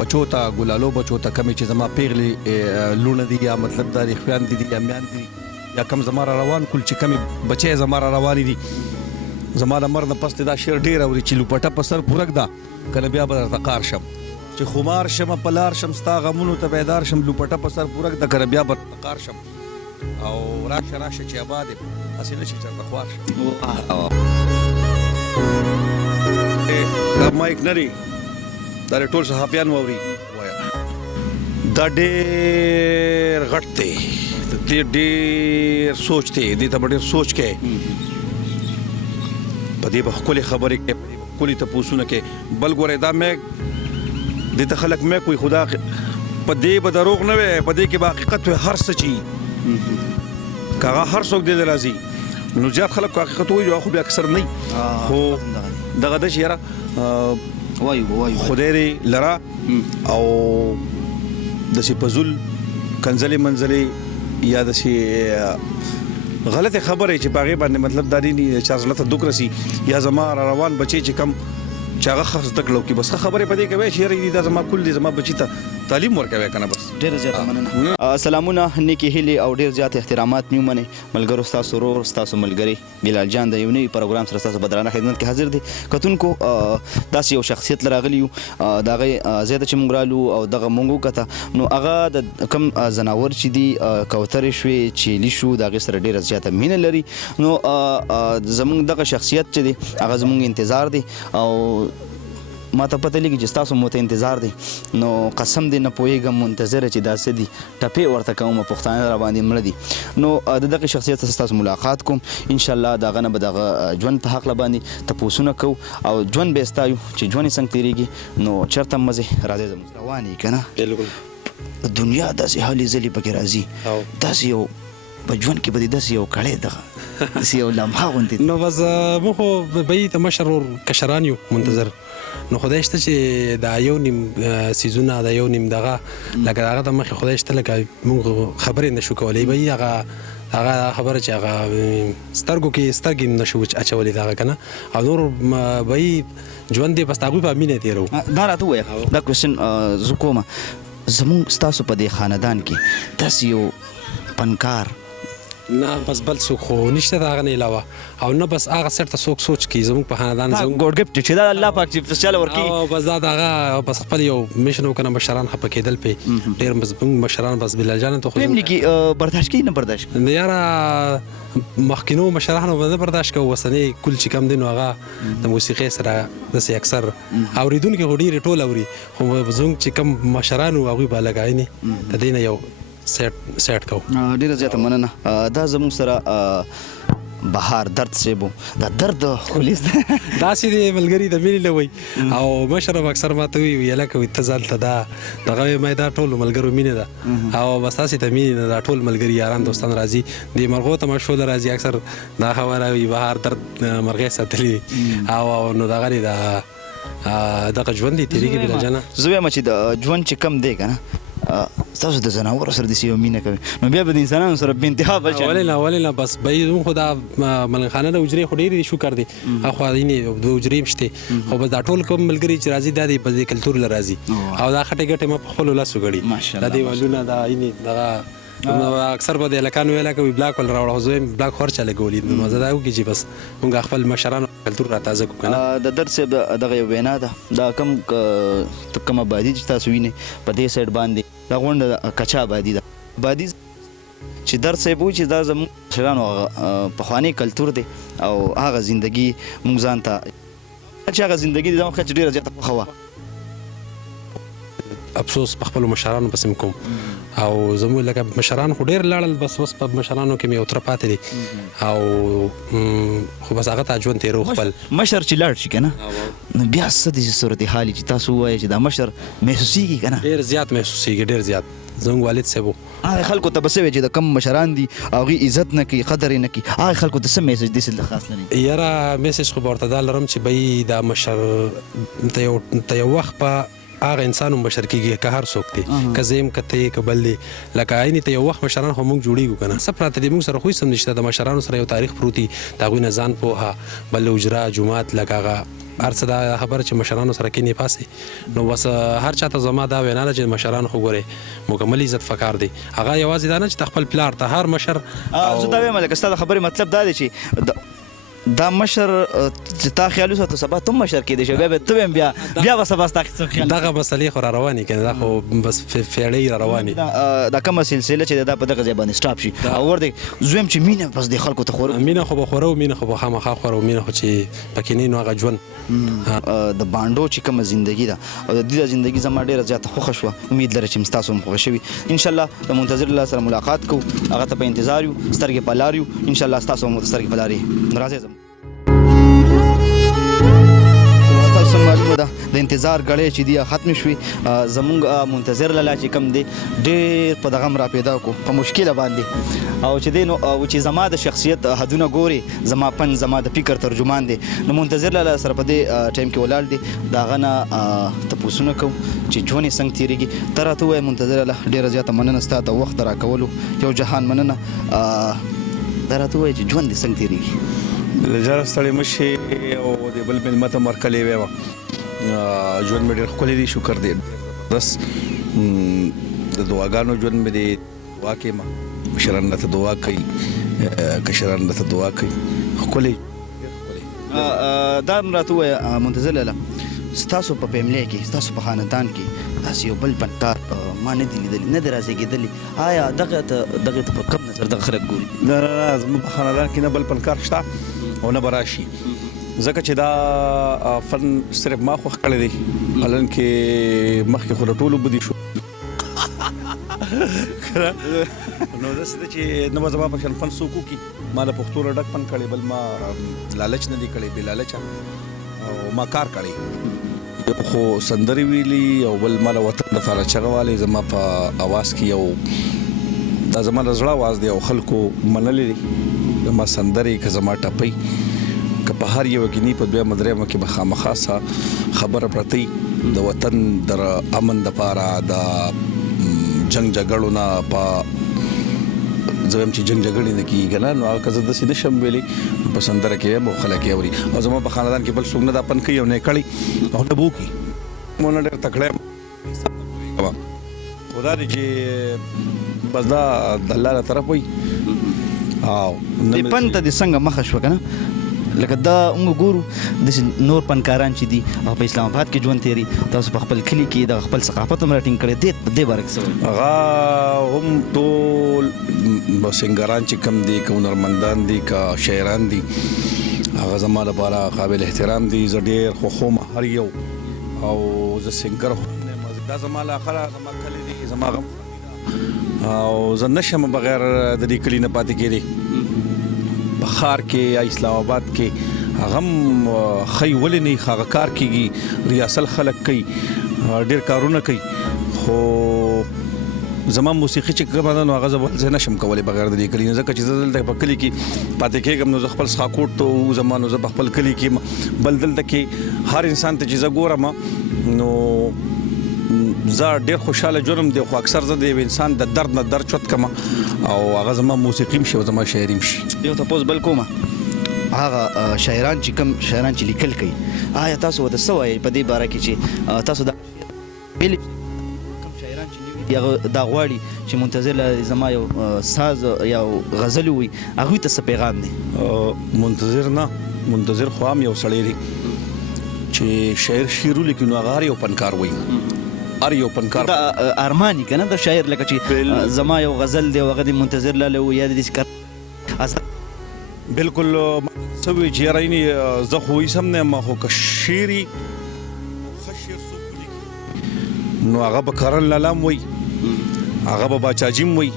بچو ته ګلالو بچو ته کمی چې زما پیغلي لونه دي یا مطلب دا خویان دي یا میان دي یا کم زما را روان کول چې کمی بچي زما را روان دي زما د مرد پس دا شعر ډیر اوري چې لوپټه په سر پورک دا کنه بیا به درته قار شم چې خمار شم په لار شم ستا غمونو ته بیدار شم لوپټه په سر پورک دا کنه بیا به قار شم او راشه چې آباد اسې نشي چرته خوار شم دا مایک نری دا ټول صحافیان ووري دا ډېر غټ دی ډېر سوچ دی دې ته ډېر سوچ کې په دې به ښکلې خبرې کې ښکلې تپوسونه کې بل ګورې دا مې دې ته خلک مې کوئی خدا په دې به دروغ نه وي په دې کې به حقیقت وي هر څه چی که هغه هر څوک دې راځي نو زیات خلک حقیقت وایي خو بیا اکثر نه خو دغه د شي یاره وایو خدای دې لرا او داسې په زول کنځلې منځلې یا داسې غلطه خبره چې په هغې باندې مطلب دا دی چا زړه ته دوک رسي یا زما را روان بچی چې کم چې هغه ښه زده کړو کې بس ښه خبرې په دې کوي چې یاره دا زما کل دی زما بچي ته تعلیم ورکوي که نه بس ډېره زیاته مننه سلامونه نیکې هیلې او ډېر زیات احترامات مې ومنئ ملګرو ستاسو ورور ستاسو ملګري بلال جان د یو نوي پروګرام سره ستاسو بدرانه خدمت کې حاضر دی کتونکو داسې یو شخصیت له راغلي یو د هغې ځای ته چې موږ رالو او دغه موږ وکته نو هغه د کوم ځناور چې دي کوترې شوې چیلي شو د هغې سره ډېره زیاته مینه لري نو زموږ دغه شخصیت چې دی هغه زموږ انتظار دی او ما ته پته لګي چې ستاسو مو ته انتظار دی نو قسم دې نه پوهېږم منتظره چې دا څه دي ټپې ورته کوم پښتانه را باندې مړه دي نو د دغه شخصیت سره ستاسو ملاقات کوم انشاءالله د هغه نه به دغه ژوند په هکله باندې تپوسونه کوو او ژوند به یې ستایو چې ژوند یې څنګه تېرېږي نو چېرته مزې راځئ زموږ روان یې که نه بالکل دنیا داسې هلې ځلې پکې راځي داسې یو په ژوند کې به دې داسې یو کړی دغه داسې یو لمحه غوندې نو بس موږ خو به یې د مشر کشران یو منتظر نو خدای شته چې دا یو نیم سیزونه دا یو نیم دغه لکه هغه د مخې خدای شته لکه موږ خبرې نشو کولی به یې هغه خبره چې هغه سترګو کې سترګې نشو اچولې دغه که نه او نور به یې ژوند دی بس د هغوی په مینه تېرو دا راته ووایه دا کوېسچن زه کومه زموږ ستاسو په دې خاندان کې داسې یو فنکار نه بس بل څوک خو نشته د هغه نه علاوه او نه بس هغه سر ته څوک سوچ کړي زموږ په خاندان زموږ ګوډ ګفټ چې دا الله پاک چې فسچاله ورکړي او بس دا د هغه بس خپل یو میشن وکړه مشران خفه کېدل پې ډېر مشران بس بلال جان ته خو فیملي کې برداشت کوي نه برداشت یاره مخکینو مشرانو به نه برداشت کوو اوسنی کل چې کم دی نو هغه د موسیقۍ سره داسې اکثر اورېدونکي خو ډېرې ټول اوري خو زموږ چې کم مشران وو هغوی به لګاینې د دې نه یو سیټ کوو ډېره زیاته مننه دا زموږ سره بهار درد صاحب دا درد خلیص داسې دی ملګري د مینې نه وایي او مشر به اکثر ماته وایي ویله کوي ته ځان ته دا دغه ما دا ټولو ملګرو مینه ده او بس تاسې ته مینې نه دا ټول ملګري یاران دوستان راځي د مرغو تماشو له راځي اکثر دا خبره وي بهار درد مرغۍ ساتلي او نو دغه دی دغه ژوند دی تېرېږي بلال جانه زه وایم چې د ژوند چې کم دی که نه ستاسو د ځناورو سره داسې یو مینه کوي نو بیا به د انسانانو سره بې انتها بل شان ولې نه بس به یې خو دا ملنګخانه د حجرې خو ډېرې شکر دی اخوا یعنې دوه حجرې هم شته خو بس دا ټول کوم ملګري چې راځي دا دی په دې کلتور له راځي او دا خټې ګټې ما په خپلو لاسو ګړي دا دیوالونه دا یعنې دغه اکثر به د هلکانو ویله کوي بلاک ول راوړه خو زه وایم بلاک خو هر چا لګولي نو زه دا وکړي چې بس مونږ خپل مشرانو کلتور را تازه کړو که نه د درد صاحب دغه یو وینا ده دا کوم آبادي چې تاسو وینئ په دې سایډ باندې دا غونډه کچا آبادي ده آبادي چې درد صاحب وایي چې دا زموږ مشرانو هغه پخوانی کلتور دی او هغه زندګي مونږ ځان ته چې هغه زندګي دی زما ښه چې ډېره زیاته خوښه وه افسوس په خپلو مشرانو پسې م کوم او زموږ لکه مشران خو ډېر لاړل بس اوس په مشرانو کې مې یو تره پاتې دی او خو بس هغه ته ژوند تېرو خپل مشر چې لاړ شي که نه نو بیا څه داسې صورتحال چې تاسو ووایئ چې دا مشر محسوسېږي که نه ډېر زیات محسوسېږي ډېر زیات زموږ والد صاحب و هغه خلکو ته به څه وایي چې د کم مشران دي هغوی عزت نه کوي قدر یې نه کوي هغه خلکو ته څه میسج داسې خاص لري یاره میسج خو به ورته دا لرم چې به دا مشر ته یو وخت په هغه انسان هم بشر کېږي که هر څوک دی که زه یم که ته یې که بل دی لکه عینې ته یو وخت مشران خو موږ جوړېږو که نه څه پراته دي موږ سره خو هېڅ هم نشته د مشرانو سره یو تاریخ پروت وي د هغوی نه ځان پوهه بل حجره جومات لکه هغه هر څه دا خبره چې مشرانو سره کینې پاسې نو بس هر چاته زما دا وینا ده چې مشرانو خو ګورې مکمل عزت فکار دی هغه یوازې دا نه چې خپل پلار ته هر مشر زه دا وایم لکه ستا د خبرې مطلب دا دی چې دا مشر چې تا خیال وساتو سبا ته مشر کېدی شي بیا ته بیا به سبا ستا خیال دغه مسلې خو را روانې کنه دا خو بس فعلي را روانې دا کومه سلسله چې دا په دغه ځای باندې سټاپ شي او ورته زویم چې مینه بس د خلکو ته خور مینه خو به خورو مینه خو به خامخا خورو مینه خو چې پکې نه نو هغه ژوند د بانډو چې کومه زندگی ده او د دې زندگی زما ډیره زیاته خوښه شوه امید لرم چې تاسو هم خوښ شوي ان شاء الله د منتظر الله سره ملاقات کوو هغه ته په انتظار یو سترګې په لار یو ان شاء الله تاسو هم سترګې په لار یې راځئ معلومه ده د انتظار غړې چې دی ختم شوي زمونږ منتظر لاله چې کم دی ډېر په دغه را پیدا کو په مشکله باندې او چې دی نو چې زما د شخصیت حدونه ګوري زما پن زما د فکر ترجمان دی نو منتظر لاله سره په دې ټایم کې ولاړ دی دا غنه تاسو کوم چې ژوند څنګه تیریږي تر ته وای منتظر لاله ډېر زیاته مننه ستاسو وخت را کولو یو جهان مننه دا راته وای چې ژوند څنګه تیریږي د جار ستړي مشي او د بل مل مته مرکلې وې ژوند مې ډېر ښکلی دی شکر دی بس د دعاګانو ژوند مې دی دعا کوي مشران راته دعا کوي کشران راته دعا کوي ښکلی دا راته ووایه منتظر لاله ستاسو په فیملی کې ستاسو په خاندان کې داسې یو بل فنکار ما نه دي لیدلي نه دی رازېږېدلي آیا دغه ته په کوم نظر دغه خلک ګوري نه زموږ په خاندان کې نه بل فنکار شته او نه به راشي ځکه چې دا فن صرف ما خوښ کړی دی حالان کې مخکې خو د ټولو بدي شو نو داسې ده چې نه به زما په شان فن څوک وکړي ما د پښتو نه ډک فن کړی بل ما لالچ نه دی کړی بې لالچه او ما کار کړی یو خو سندرې ویلي او بل ما د وطن دپاره چغه والی زما په اواز کې یو دا زما د زړه اواز دی او خلکو منلی دی زما سندرې که زما ټپۍ که په هر یو کې په دویمه درېیمه کې به خامخا خبره پرته وي د وطن د امن دپاره د جنګ جګړو نه په زه وایم چې جنګ جګړې نه کېږي که نه نو هغه که زه داسې نشم ویلی په سندره کې وایم او خلک یې اوري او زما په خاندان کې بل څوک نه دا پن کوي او نه یې کړی او نه به وکړي مو نه ډېر تکړه یم خو دا دی چې بس دا د الله له طرف وي او دې پن ته دې څنګه مخه شوه که نه لکه دا موږ ګورو داسې نور فنکاران چې دي هغه په اسلام آباد کې ژوند تیري تاسو په خپل کلي کې د خپل ثقافت هم راټینګ کړی دې باره کې څه هغه هم ټول سنګران چې کم دي که هنرمندان دي که شاعران دي هغه زما لپاره قابل احترام دي زه ډېر خوښوم هر یو او زه سنګر هم دا زما له اخره زما کلی دی زما غم او زه نشم بغیر د دې کلي نه پاتې کېدی په ښار کې یا اسلام آباد کې هغه هم ښی ولې نه هغه کار کېږي ریاست خلک کوي ډېر کارونه کوي خو زما موسیقي چې کومه ده نو هغه زه بل نشم کولی بغیر د دې کلي نه ځکه چې زه دلته په کلي کې پاتې کېږم نو زه خپل څښاکوټ ته وځم نو زه په خپل کلي کې بل دلته کې هر انسان ته چې زه ګورم نو زه ډېر خوشحاله ژوند دی خو اکثر زه د یو انسان د درد نه درد چوت کړم او هغه زما موسیقي هم شي او زما شاعري هم شي یو تپوس بل کومه هغه شاعران چې کوم شاعران چې لیکل کوي آیا تاسو ورته څه وایئ په دې باره کې چې تاسو دا کوم شاعران چې نوي دا غواړي چې منتظر زما یو ساز یا غزل وي هغوی ته څه پیغام دی منتظر نه منتظر خو هم یو سړی دی چې شاعر شعر ولیکي نو هغه هر یو فنکار وایي هر یو فنکار دا ارمانی که نه د شاعر لکه چې زما یو غزل دی هغه د منتظر لاله و یا د بالکل څه وایي چې یاره یعنې زه خو هیڅ هم نه یم خو که شعر یي ښه شعر څوک ولیکي نو هغه به کرن لاله هم وایي هغه به باچاجي هم وایي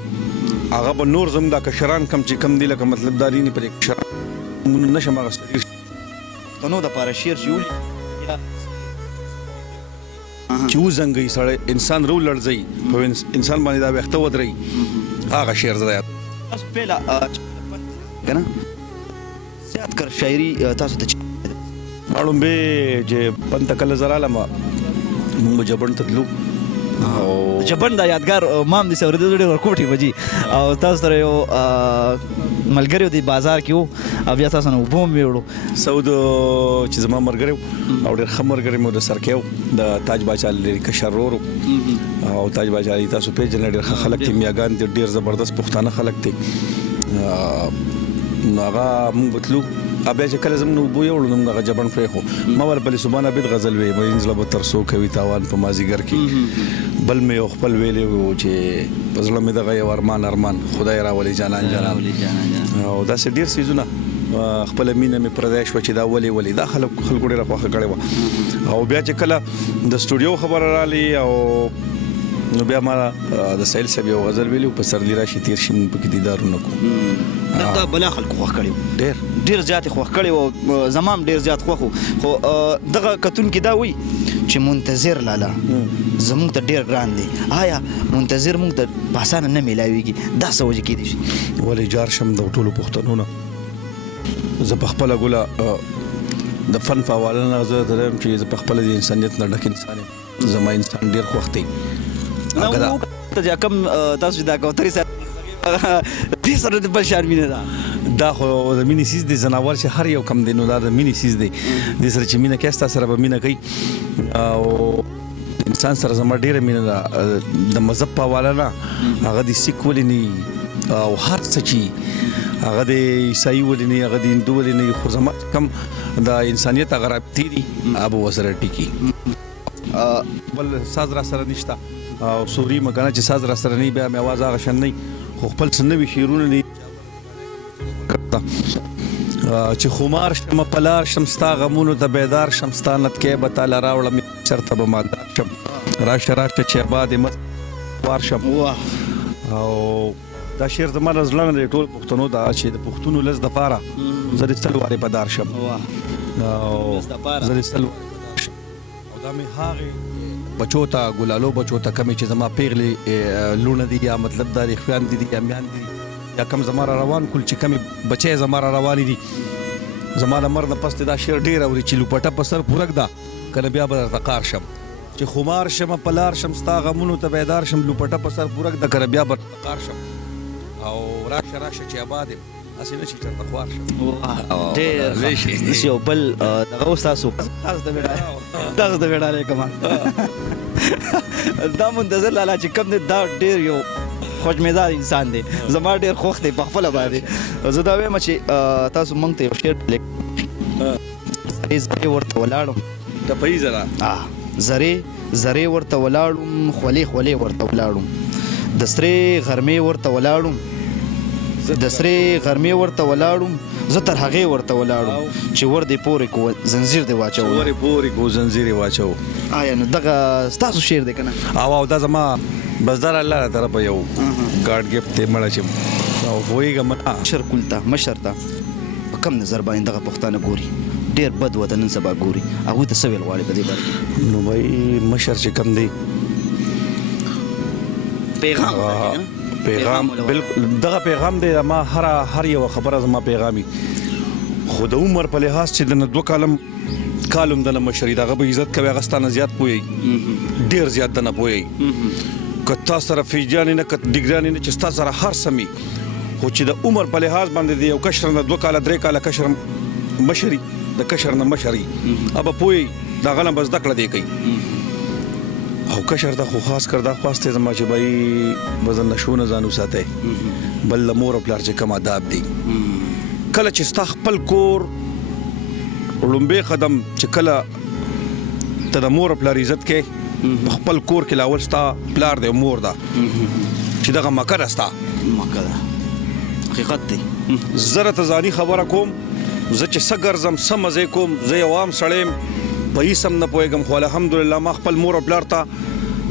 هغه به نور زموږ دا کشران کم چې کم دي لکه مطلب دا دي په دې کشران نشم هغه تنو دپاره شعر چې ولیکي چې وزنګي سړی انسان رو لړځي په انسان باندې دا وخته ودري هغه شعر زده تاسو پهلا کنه زیات کر شاعري تاسو ته معلوم به چې پنت کله زراله ما موږ جبړن تدلو او جبن دا یادګار مام دي سورې د ډېر ورکوټي بجی او تاسو سره یو ملګری دی بازار کې وو او بیا تاسو نه وبوم ویوړو سعود چې زما مرګري او ډېر ښه مرګري مو د سرکیو د تاج باچا لري کشر ورو او تاج باچا تاسو پیژنئ ډېر ښه خلک دي میاګان دي ډېر زبردست پښتانه خلک دي نو هغه موږ بتلو بیا چې کله زموږ بو یوړو نو هغه جبن پرې خو ما ول بل سبحان عبد غزل وی مینځ له ترسو کوي تاوان په مازیګر کې بل مې خپل ویلې وو چې پزړه مې دغه یو ارمان خدای راولي جانان او دا سه ډیر سيزونه خپل مینه مې پردیش و چې دا ولي دا خلکو ډیره خوښه کړې و او بیا چې کله د سټوډیو خبر رالی او نو بیا ما د سایل صاحب یو غزل ویلو په سردی راشي تیر شین په کې دیدارونه کو دا بلا خلکو خوښ کړي ډیر زیات خوښ کړي او زمام ډیر زیات خوښ خو دغه کتون کې دا وی چې منتظر لالا زموږ ته ډیر ګران دی آیا منتظر موږ ته باسانه نه ملاويږي دا څه وجه کې دي ولې جار شم د ټولو پښتنو نه زه په خپل ګوله د فن فوالنه زه درم چې زه په خپل د انسانيت نه ډک انسان زما انسان ډیر خوښ دی ته کوم تاسو دا کوتري سره دې سره د بل شرمینه دا خو د مینی سیز د زناور چې هر یو کم دی نو دا د مینی سیز دی د سره چې مینه کېستا سره به مینه کوي او انسان سره زما ډیره مینه ده د مذهب په حواله نه هغه د سیک ولې او هر څه چې هغه د عیسائی ولې نه هغه د هندو ولې نه خو زما کم د انسانیت هغه رابطې دي ابو وسره ټیکی بل ساز را سره نشته او سوري مګنه چې ساز را سره نه بیا مې आवाज هغه شن نه خو خپل سنوي شیرونه نه چې خمار شم پلار شم ستا غمونو ته بیدار شم ستا نت کې به تعالی راوړم چرته به مالدار شم راشه چې آباد مست وار شم او دا شعر زما زړه نه ټول پښتنو دا چې د پښتونو لز د پاره زه د سلوارې په دار شم او زه د سلوارې او دا مې هاغه بچو ته ګلالو بچو ته کمی چې زما پیغلې لونه دي یا مطلب دا خویان دي یا میان دي یا کم زما روان کول چې کمی بچي زما روان دي زما د مرد پس دا شعر ډیر اوري چې لوپټه په سر پورک دا کنه بیا به درته قار شم چې خمار شم پلار شم ستا غمونو ته بیدار شم لوپټه په سر پورک دا کنه بیا به درته قار شم او راشه چې آباد اسی نه چې چرته خوار شم ډېر نشي او بل دغه تاسو د ویډاله کما دا منتظر لالا چې کوم دا ډېر یو خوشمزاج انسان دی زما ډېر خوښ دی په خپل باندې زه دا وایم چې تاسو مونږ ته یو شعر لیک زری ورته ولاړم د پیزرا زری ورته ولاړم خولي ورته ولاړم د سرې غرمې ورته ولاړم د سرې غرمې ورته ولاړم زه تر هغې ورته ولاړم چې ور دې پورې کو زنځیر دې واچو ورې پورې کو زنځیر یې واچو آیا نو دغه ستاسو شعر دی که نه او دا زما بزدار الله طرفه یو ګاډ ګفت دی مړه چې او پوهېږم مشر کلته مشر ته په کم نظر باندې دغه پښتانه ګوري ډېر بد وطن نن سبا ګوري هغوی ته څه ویل غواړي په دې باره کې نو بھائی مشر چې کم دی پیغام بالکل دغه پیغام دی ما هر یو خبره زما پیغامي خو د عمر په لحاظ چې د 2 کالم د مشري دغه به عزت کوي غستانه زیات پوي ډیر زیات نه پوي کته سره فیجان نه کته ډیګران نه چې تاسو سره هر سمي خو چې د عمر په لحاظ باندې دی یو کشر نه 2 کال 3 کال کشر مشري د کشر نه مشري ابا پوي دا غلم بس دکړه دی کوي او کشر ته خو خاص کر دا خواسته زما چې بای وزن نشونه ځانو ساتي بل مور پلار چې کم آداب دي کله چې ستا خپل کور لومبه قدم چې کله ته د مور پلار عزت کې خپل کور کې لاول ستا پلار دی مور دا چې دغه مکه راستا مکه حقیقت دی زره ته ځاني خبره کوم زه چې سګرزم سمزه کوم زه یو عام سړیم په هیڅ نه پوهېږم خو الحمدلله ما خپل مور او پلار ته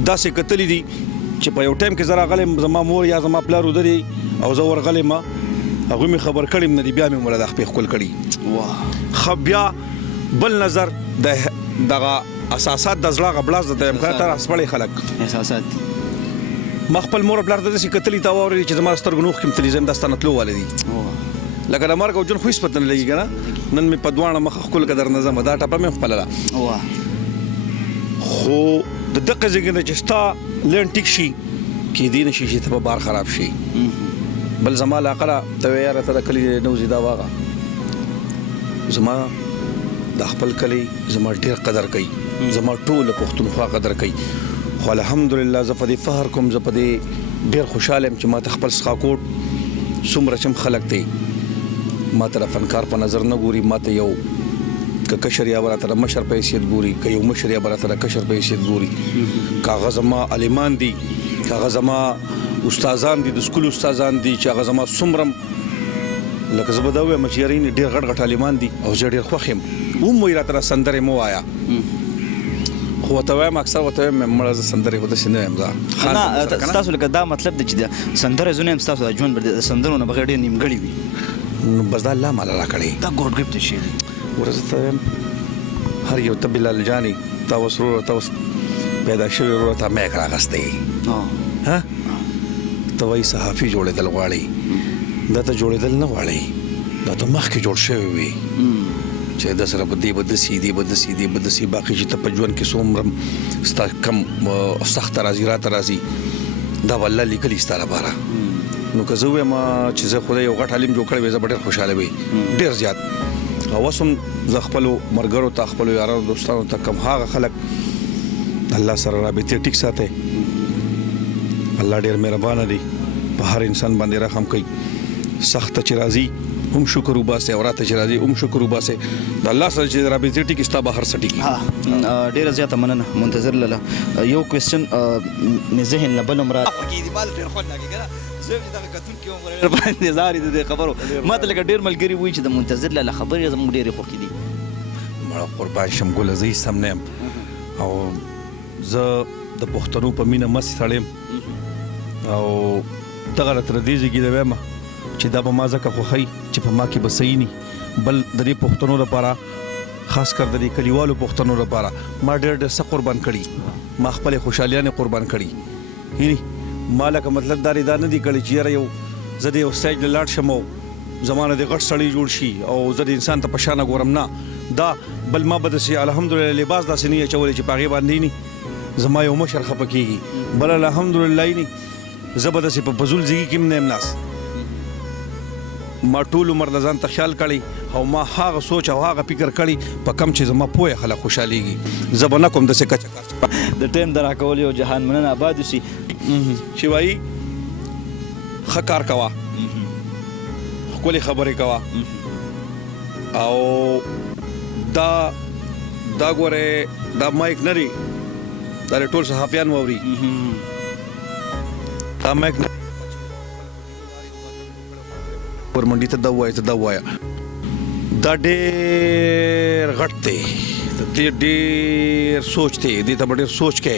داسې کتلی دي چې په یو ټایم کې زه راغلم زما مور یا زما پلار ودرې او زه ورغلم هغوی مې خبر کړی نه دي بیا مې مولا د خپې ښکل کړي ښه بیا بل نظر دغه اساسات د زړه غبلاس د امکان تر اسپړې خلک احساسات ما خپل مور او پلار ته داسې کتلی تا واورېدي چې زما سترګو نوښ کې متلي زم داستانه تلو والي دي لکه د مرګ او جون خو هېڅ پته نه لګي که نه نن مې په دواړه مخه ښکل که در نه ځمه دا ټپه مې خپله ده خو د دغه ځای کې چې ستا لین ټیک شي کې دین شي چې ته بار خراب شي بل زما علاقه ته یاره ته د کلی نو زیدا واغه زما د خپل کلی زما ډیر قدر کوي زما ټول پښتونخوا قدر کوي خو الحمدلله زه په دې فخر کوم زه په دې ډیر خوشاله یم چې ما ته خپل سخاکوټ څومره چم خلک دی ما ته فنکار په نظر نه ګوري ما ته یو کشر یا براته مشر په حیثیت ګوري که یو مشر یا براته کشر په حیثیت ګوري کاغذ ما علیمان دي کاغذ ما استادان دي د سکول استادان دي چې هغه زما سمرم لکه زه به دا وایم چې یارین ډېر غټ غټ عالمان دي او زه ډېر خوښ یم ومو یې راته سندرې مو وایا خو ورته وایم اکثر ورته وایم مړه زه سندرې خو داسې نه یم زه ستاسو لکه دا مطلب دی چې د سندرې زونه هم ستاسو د ژوند د سندرو نه بغیر ډېر نیمګړي وي نو بس دا الله ماله راکړی دا ګوډ ګفت شي ورته ته وایم هر یو ته بلال جاني تا اوس ورور ته اوس پیدا شوی ورور ته میک راغستی ها ته وایي صحافي جوړېدل غواړي دا ته جوړېدل نه غواړي دا ته مخکې جوړ شوی وي چې د سره په دې بدسي باقي چې ته په ژوند کې څومره ستا کم سخت راځي راته راځي دا والله لیکلي ستا لپاره نو که زه وایم چې زه خدای یو غټ عالم جوړ کړی وي زه به ډېر خوشحاله وي ډېر زیات او اوس هم زه خپلو ملګرو ته خپلو یارانو دوستانو ته کوم هغه خلک الله سره رابطې ټیک ساتي الله ډېر مهربانه دی په هر انسان باندې رحم کوي سخت چې راځي هم شکر وباسه او راته چې راځي هم شکر وباسه د الله سره چې رابطې ټیک ستا به هر څه ټیک ډېره زیاته مننه منتظر لاله یو کوېسچن مې ذهن نه بل مراد کې مال ډېر خوند لګي کنه زه چې دا کتون کې عمر باندې زاري د خبرو ماته لکه ډېر ملګری وای چې د منتظر لاله خبرې زموږ ډېرې خوښې دي مړه قربان شم ګل زه سم نه او زه د پښتنو په مینه مس سړیم او دغه تر دې ځګې د وایم چې دا به ما ځکه خوښي چې په ما کې به صحیح ني بل د دې پښتنو لپاره خاص کر د دې کلیوالو پښتنو لپاره ما ډېر څه قربان کړي ما خپل خوشالیانه قربان کړي هیڅ ما لکه مطلب دا نه دی کړی چې یو زه د یو سټیج لاړ شم او زمانه د غټ سړی جوړ شي او زه د انسان ته پشانه ګورم نه دا بل ما بد سي الحمدلله لباس داسې نه چولې چې پاغي باندې ني زما یو مشر خپکیږي بل الحمدلله ني زبر سي په بزول زیږي کې نه ناس ما ټول عمر ځان ته خیال کړي او ما هغه سوچ او هغه فکر کړي په کم چې زما پوهه خلک خوشاليږي زبر نه کوم د څه کچ د ټیم درا کول یو جهان مننه آباد شي چې وایي خکار کوا خپل خبرې کوا او دا ګوره دا مایک نری دا ټول صحافیان ووري دا مایک ورمنډي ته دا وایا دا ډېر غټ دی د ډېر سوچ دی د ته ډېر سوچ کې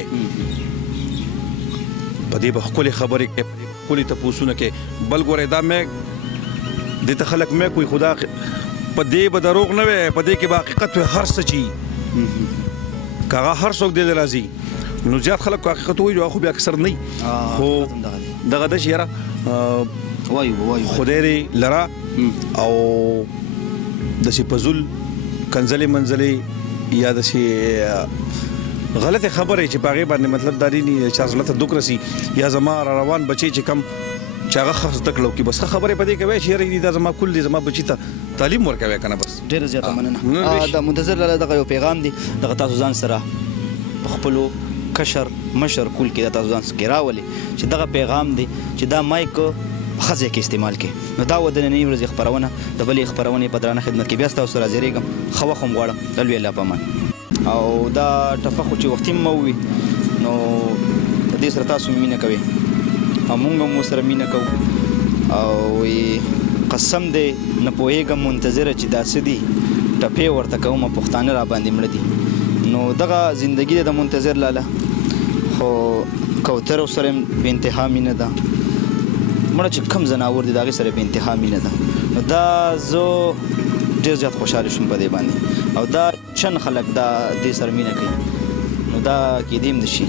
په دې بخولي خبرې کې کولی ته پوسونه کې بل ګوره دا مې د ته خلک مې کوئی خدا په دې به دروغ نه وي په دې کې به حقیقت هر څه چی کاغه هر څوک دې راځي نو زیات خلک حقیقت وایي خو بیا اکثر نه خو دغه د شیره وایو خدای دې لرا او د سی پزول کنزلي منزلي یا د سی غلطه خبره چې پاغه باندې مطلب داري نه چې غلطه دوک رسی یا زما روان بچي چې کم چې هغه خاص تکلو کې بس خبره پدې کوي چې ری دا زما کل دي زما بچی ته تعلیم ورکوي کنه بس ډېر زیاته مننه دا منتظر لاله دغه یو پیغام دی دغه تاسو ځان سره خپل کشر مشر کول کې تاسو ځان سره راولي چې دغه پیغام دی چې دا مایک خزه کې استعمال کې نو دا ودننی ورځ خبرونه د بلې خبرونه په درانه خدمت کې بیا تاسو راځي ریګم خو خو غواړم دلوي الله پامان او دا ټفخو چې وختي مو وي نو دې سره تاسو مینه کوي همغه مو سره مینه کوو او قسم دې نه پوهېږم منتظر چې دا سدي ټپې ورته کوم پښتانه را باندې مړ دي نو دغه ژوندۍ د منتظر لاله خو کوتر سره به انتها مینه ده مړه چې کم زناور دي دغه سره به انتها مینه ده نو دا زه ډېر زیات خوشاله شوم په دې باندې او دا چن خلک دا دې سره مینه کوي نو دا کې دیم نشي